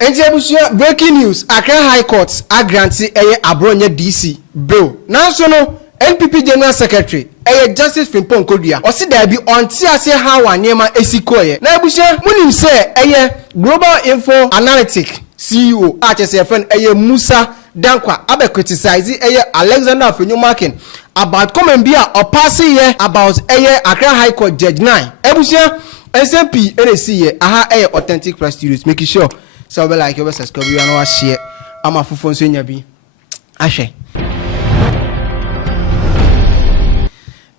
Enjebusia breaking news. Accra High Court granted Abronye DC bill. Now so no NPP General Secretary Justice Frimpong Kodua. Osi there be on say how anyema esikoye. Na ebusia munim say Global Info Analytic CEO HSF friend Musa Dankwa abe criticize Alexander Afenyo Markin about comment bia or passing here about Accra High Court Judge 9. Ebusia SMP NC aha authentic press studios making sure so be like you subscribe you and share ama fufo nso nya bi ahwe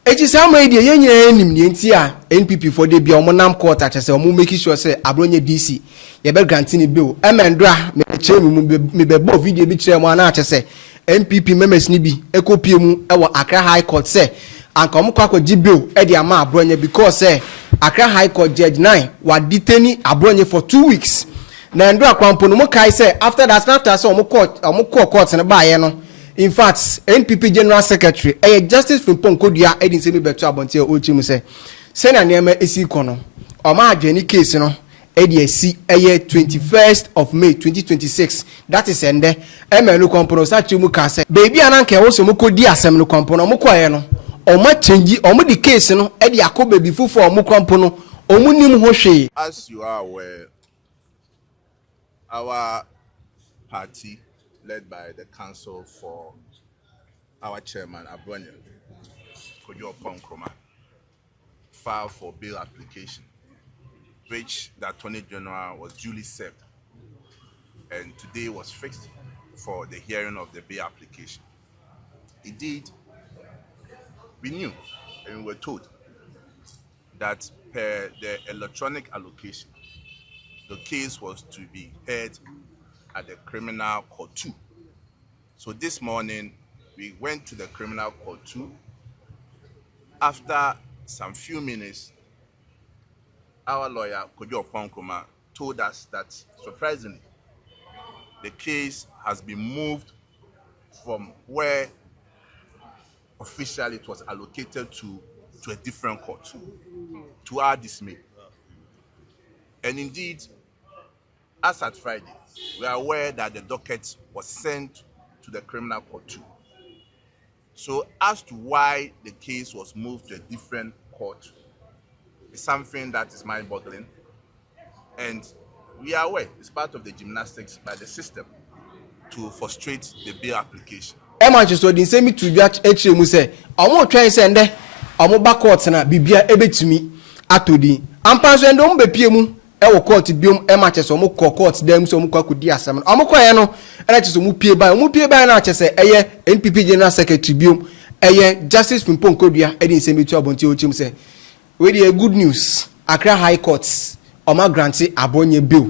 eji sam radio yenye nim ne nti a NPP for dey bia omonam court achese omo make sure say Abronye DC ye be grant ni bill emendra me che me be bo video bi kire mo na achese NPP members ni bi ekopie mu e wo Accra High Court say anka omo kwakọ gi bill e dey ama Abronye because say Accra High Court Judge 9 wa detain Abronye for 2 weeks. Na ndo akwampo no kai say after so court na ba ye no. In fact, NPP General Secretary Justice Frimpong Kodua edin se me beto abonte ochi mu say na niam esi kono o ma adwani case no edi esi 21st of May 2026. That is ende emelu kwampo sa chimu ka say baby ananka wo so mo kodi asem no kwampo no mo kwaye no o ma change o mo di case no edi akoba bi fufu o mo kwampo no o mu nim ho hwe. As you are aware, our party, led by the Council for our chairman, Abronye, Kodua, filed for bail application, which the Attorney General was duly served, and today was fixed for the hearing of the bail application. Indeed, we knew and we were told that per the electronic allocation, the case was to be heard at the Criminal Court 2. So this morning, we went to the Criminal Court 2. After some few minutes, our lawyer, Kodua, told us that, surprisingly, the case has been moved from where officially it was allocated to a different court, to our dismay. And indeed, as at Friday, we are aware that the docket was sent to the Criminal Court 2. So as to why the case was moved to a different court is something that is mind-boggling. And we are aware it's part of the gymnastics by the system to frustrate the bail application. So the same to judge HM say, "Omo try say nde, omo ba court na bibia ebetumi atodi. Ampa so ndo mbe pie mu ewo court biom emache omo court dem so omo kwakodi asem. Omo kwaye no na che so mu pie ba na che say NPP General Secretary biom Justice Frimpong Kodua edin same to abonti ochim say, "We dey good news. Accra High Court omo grant Abronye bill."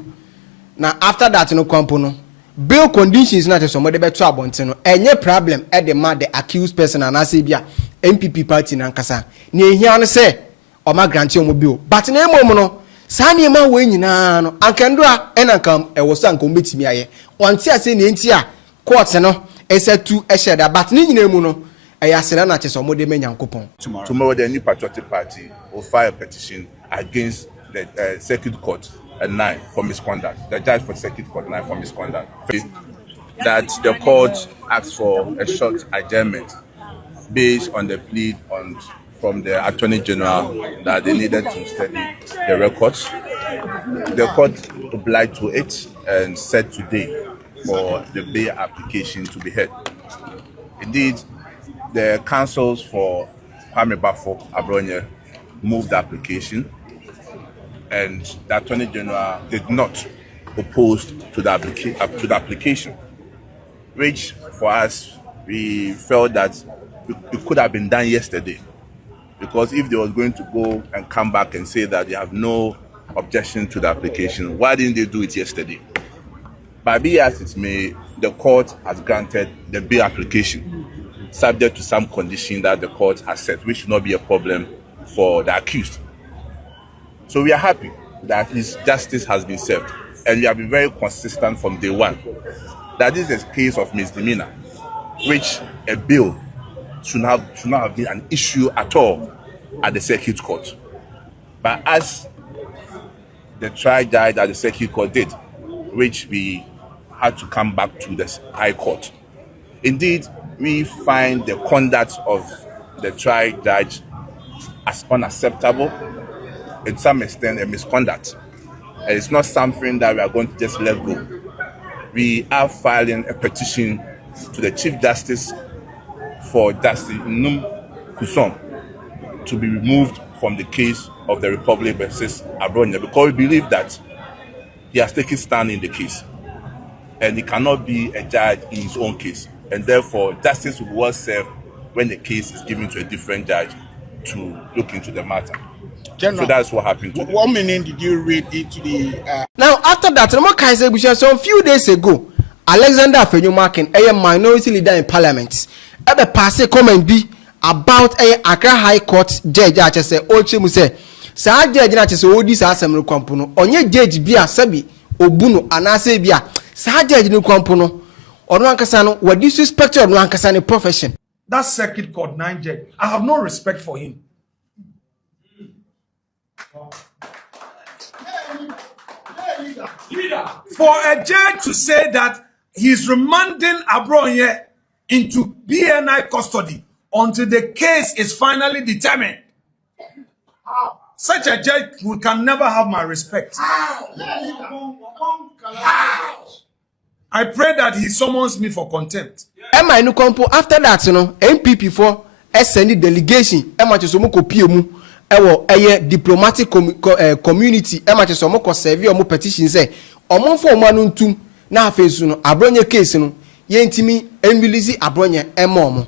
Now after that no kwampo no bail conditions na so mo de beto abonte no enye problem e de ma the accused person and asebia NPP party na nkasa na ehia no say o ma grant o mo bill but na emom no sa na ema we nyina no ankendo a enankam e wo so ankom betimi aye onti ase na enti a court no esetu e sheda but ni nyina emu no e yasera na che so mo de menyankopon. Tomorrow the New Patriotic Party will file a petition against the Circuit Court 9 for misconduct. The judge for Circuit Court 9 for misconduct. That the court asked for a short adjournment based on the plea from the Attorney General that they needed to study the records. The court obliged to it and set today for the bail application to be heard. Indeed, the counsels for Abronye moved the application, and the Attorney General did not oppose to the application, which for us, we felt that it could have been done yesterday. Because if they was going to go and come back and say that they have no objection to the application, why didn't they do it yesterday? But be as it may, the court has granted the bail application, subject to some condition that the court has set, which should not be a problem for the accused. So we are happy that his justice has been served, and we have been very consistent from day one that this is a case of misdemeanor, which a bill should not have been an issue at all at the Circuit Court. But as the trial judge at the Circuit Court did, which we had to come back to the High Court. Indeed, we find the conduct of the trial judge as unacceptable, in some extent a misconduct. And it's not something that we are going to just let go. We are filing a petition to the Chief Justice for Justice Num Kusom to be removed from the case of the Republic versus Abronye, because we believe that he has taken stand in the case and he cannot be a judge in his own case, and therefore justice will be well served when the case is given to a different judge to look into the matter. General, so that's what happened today. What meaning did you read into the Now after that, so a few days ago, Alexander Afenyo Markin, a minority leader in parliament, ever pass a comment be about a Accra High Court judge. I just say, Ochi Muse, Sa judge na chese odi sa asem no kwampono. Onye judge bia sabi obuno anase bia. Sa judge no kwampono. Ono ankasa no we disrespect ono ankasa ne profession. That circuit court 9 judge, I have no respect for him. For a judge to say that he's remanding Abronye into BNI custody until the case is finally determined, such a judge can never have my respect. I pray that he summons me for contempt. Emma no kompo after that MPP for send delegation Emma chesomo kopie mu ewo eye diplomatic community Emma chesomo ko serve omo petition say omo fo omo anu ntum na afesu no Abronye case no yentimi enrelease Abronye ema omo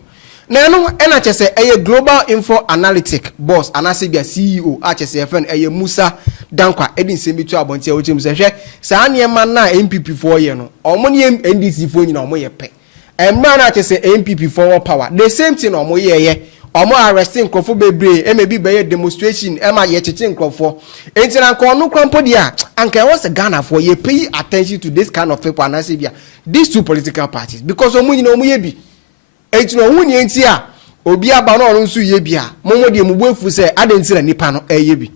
na no ena chese eye global info analytic boss anase bia CEO a chese FN eye Musa Dankwa edin sembitu abontia wo chemu se hwe sa aniema na MPP for ye no omo ne NDC fo nyina omo ye pe emma na chese MPP for power the same thing omo ye omo arresting krofo bebre maybe be demonstration emma ye chichi krofo entina nko no kwampo dia anka was Ghana for ye pay attention to this kind of people anase bia these two political parties because omo nyina omo ye bi etino hu ni enti a obi aba no nso ye bia momo de mubuefu se adentira nipa no eye bi.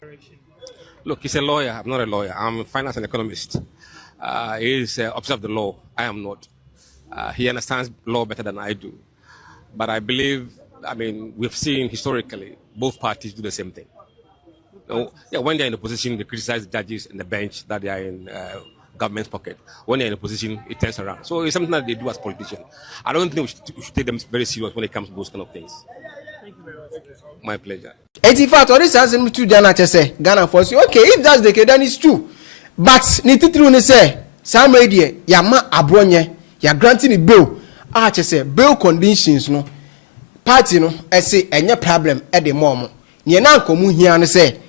Look, he's a lawyer. I'm not a lawyer. I'm a finance and economist. He is officer of the law. I am not. He understands law better than I do. But I believe, we've seen historically both parties do the same thing. When they're in a position, they criticize the judges and the bench that they are in government's pocket. When they're in a position, it turns around. So it's something that they do as politicians. I don't think we should take them very serious when it comes to those kind of things. Thank you very much. My pleasure. 85 or this answer to Ghana say Ghana for you. Okay, if that's the case, then it's true. But Nititru ne say some idea Yama Abronye, ya granting the bill. I just say bill conditions no party no say any problem at the moment. Ye na komu here ne say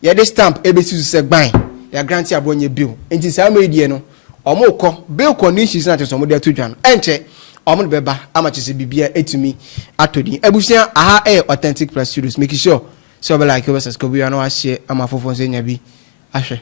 ye de stamp ABC say ban ya granting Abronye bill. Enti some idea no omo ko bill conditions na just omo dey to dwan. Enche omo beba amachese bibia etumi atodi. Ebusia aha authentic press studios making sure so be like you subscribe we are no share am afofo say nya bi ahwe.